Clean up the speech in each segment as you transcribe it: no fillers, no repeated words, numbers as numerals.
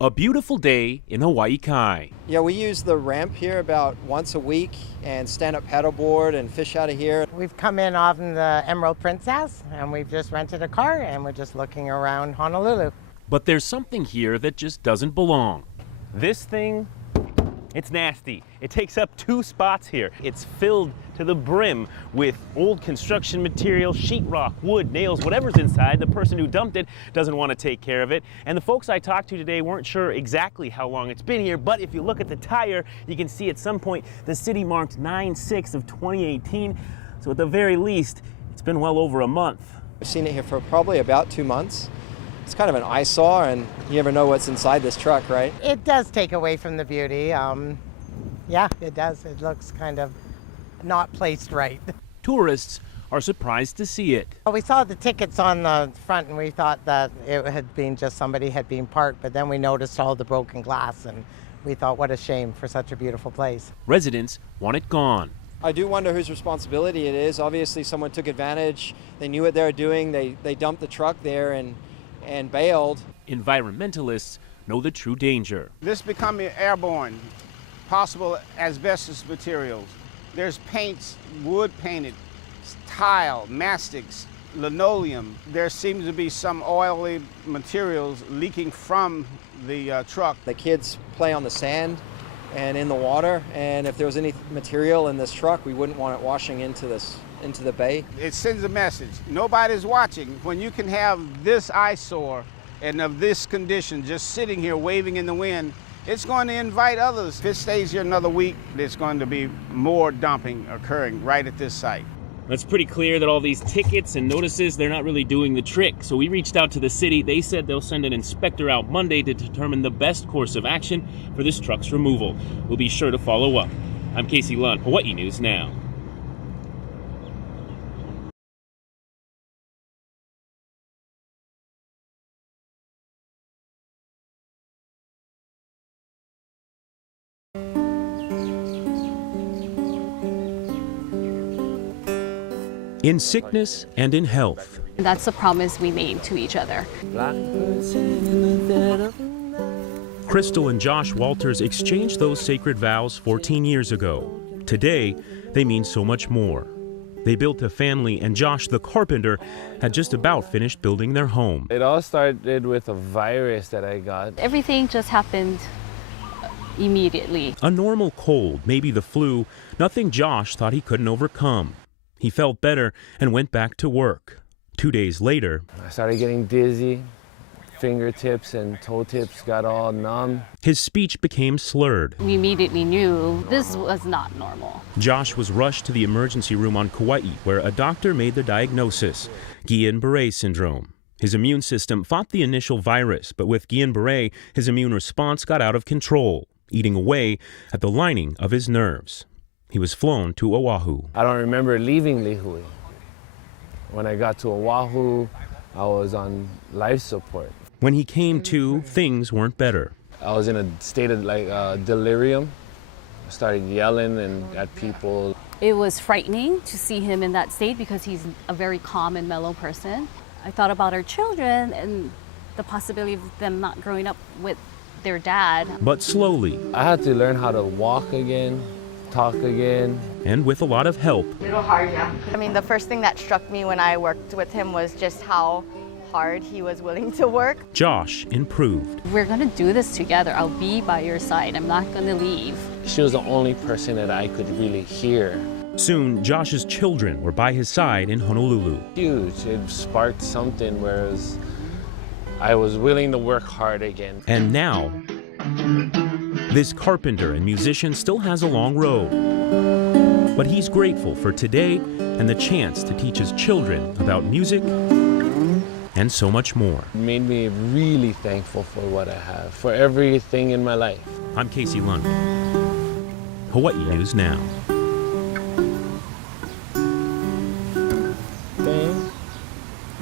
A beautiful day in Hawaii Kai. Yeah, we use the ramp here about once a week and stand-up paddleboard and fish out of here. We've come in off the Emerald Princess and we've just rented a car and we're just looking around Honolulu. But there's something here that just doesn't belong. This thing, it's nasty. It takes up 2 spots here. It's filled to the brim with old construction material, sheetrock, wood, nails, whatever's inside. The person who dumped it doesn't want to take care of it. And the folks I talked to today weren't sure exactly how long it's been here, but if you look at the tire, you can see at some point the city marked 9/6 of 2018. So at the very least, it's been well over a month. I've seen it here for probably about 2 months. It's kind of an eyesore, and you never know what's inside this truck, right? It does take away from the beauty. Yeah, it does. It looks kind of not placed right. Tourists are surprised to see it. We saw the tickets on the front and we thought that it had been just somebody had been parked, but then we noticed all the broken glass and we thought, what a shame for such a beautiful place. Residents want it gone. I do wonder whose responsibility it is. Obviously, someone took advantage. They knew what they were doing. They dumped the truck there and bailed. Environmentalists know the true danger. This becoming airborne, possible asbestos materials. There's paints, wood painted, tile, mastics, linoleum. There seems to be some oily materials leaking from the truck. The kids play on the sand and in the water, and if there was any material in this truck, we wouldn't want it washing into the bay. It sends a message. Nobody's watching. When you can have this eyesore and of this condition just sitting here waving in the wind, it's going to invite others. If it stays here another week, there's going to be more dumping occurring right at this site. It's pretty clear that all these tickets and notices, they're not really doing the trick. So we reached out to the city. They said they'll send an inspector out Monday to determine the best course of action for this truck's removal. We'll be sure to follow up. I'm Casey Lund, Hawaii News Now. In sickness and in health. That's the promise we made to each other. Crystal and Josh Walters exchanged those sacred vows 14 years ago. Today, they mean so much more. They built a family, and Josh, the carpenter, had just about finished building their home. It all started with a virus that I got. Everything just happened immediately. A normal cold, maybe the flu, nothing Josh thought he couldn't overcome. He felt better and went back to work. 2 days later, I started getting dizzy. Fingertips and toe tips got all numb. His speech became slurred. We immediately knew this was not normal. Josh was rushed to the emergency room on Kauai, where a doctor made the diagnosis, Guillain-Barré syndrome. His immune system fought the initial virus, but with Guillain-Barré, his immune response got out of control, eating away at the lining of his nerves. He was flown to Oahu. I don't remember leaving Lihue. When I got to Oahu, I was on life support. When he came to, things weren't better. I was in a state of delirium. I started yelling at people. It was frightening to see him in that state because he's a very calm and mellow person. I thought about our children and the possibility of them not growing up with their dad. But slowly. I had to learn how to walk again, talk again. And with a lot of help. A little hard, yeah. I mean, the first thing that struck me when I worked with him was just how hard he was willing to work. Josh improved. We're gonna do this together. I'll be by your side. I'm not gonna leave. She was the only person that I could really hear. Soon, Josh's children were by his side in Honolulu. Huge. It sparked something, whereas I was willing to work hard again. And now, this carpenter and musician still has a long road. But he's grateful for today and the chance to teach his children about music and so much more. It made me really thankful for what I have, for everything in my life. I'm Casey Lund, Hawaii News Now.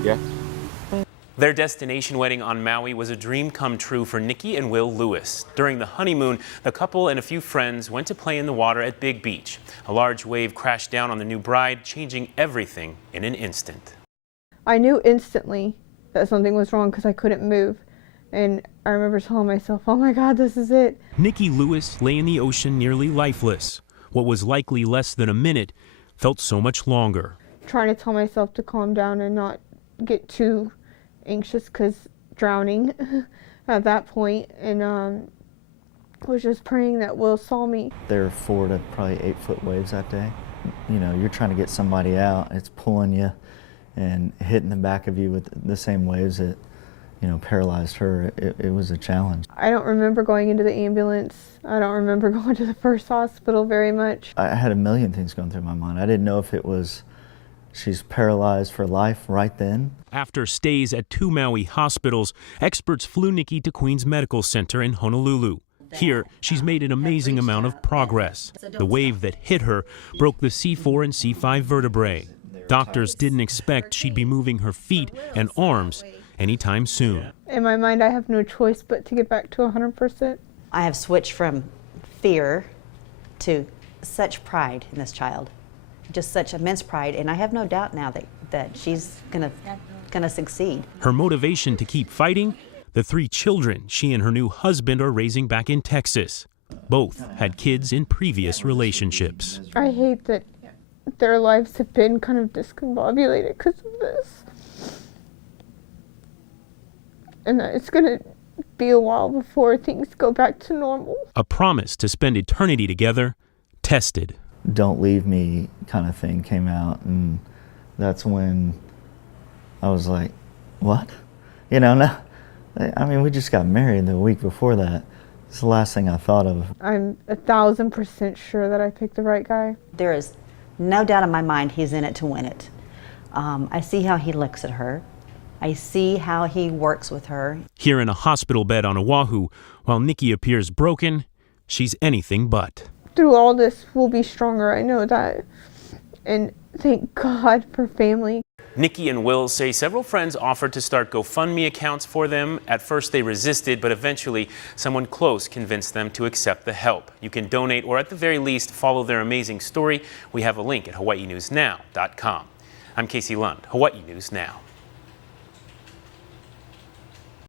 Yeah. Their destination wedding on Maui was a dream come true for Nikki and Will Lewis. During the honeymoon, the couple and a few friends went to play in the water at Big Beach. A large wave crashed down on the new bride, changing everything in an instant. I knew instantly that something was wrong because I couldn't move. And I remember telling myself, oh my God, this is it. Nikki Lewis lay in the ocean nearly lifeless. What was likely less than a minute felt so much longer. Trying to tell myself to calm down and not get too anxious because drowning at that point, and was just praying that Will saw me. There were 4 to probably 8 foot waves that day. You know, you're trying to get somebody out, it's pulling you and hitting the back of you with the same waves that, you know, paralyzed her. It was a challenge. I don't remember going into the ambulance. I don't remember going to the first hospital very much. I had a million things going through my mind. I didn't know if it was she's paralyzed for life right then. After stays at 2 Maui hospitals, experts flew Nikki to Queens Medical Center in Honolulu. Here, she's made an amazing amount of progress. The wave that hit her broke the C4 and C5 vertebrae. Doctors didn't expect she'd be moving her feet and arms anytime soon. In my mind, I have no choice but to get back to 100%. I have switched from fear to such pride in this child, just such immense pride, and I have no doubt now that she's gonna succeed. Her motivation to keep fighting? The 3 children she and her new husband are raising back in Texas. Both had kids in previous relationships. I hate that their lives have been kind of discombobulated because of this. And that it's going to be a while before things go back to normal. A promise to spend eternity together, tested. Don't leave me kind of thing came out, and that's when I was like, what? You know, no. I mean, we just got married the week before that. It's the last thing I thought of. I'm 1,000% sure that I picked the right guy. There is no doubt in my mind he's in it to win it. I see how he looks at her. I see how he works with her. Here in a hospital bed on Oahu, while Nikki appears broken, she's anything but. Through all this, we'll be stronger, I know that. And thank God for family. Nikki and Will say several friends offered to start GoFundMe accounts for them. At first they resisted, but eventually someone close convinced them to accept the help. You can donate or at the very least follow their amazing story. We have a link at hawaiinewsnow.com. I'm Casey Lund, Hawaii News Now.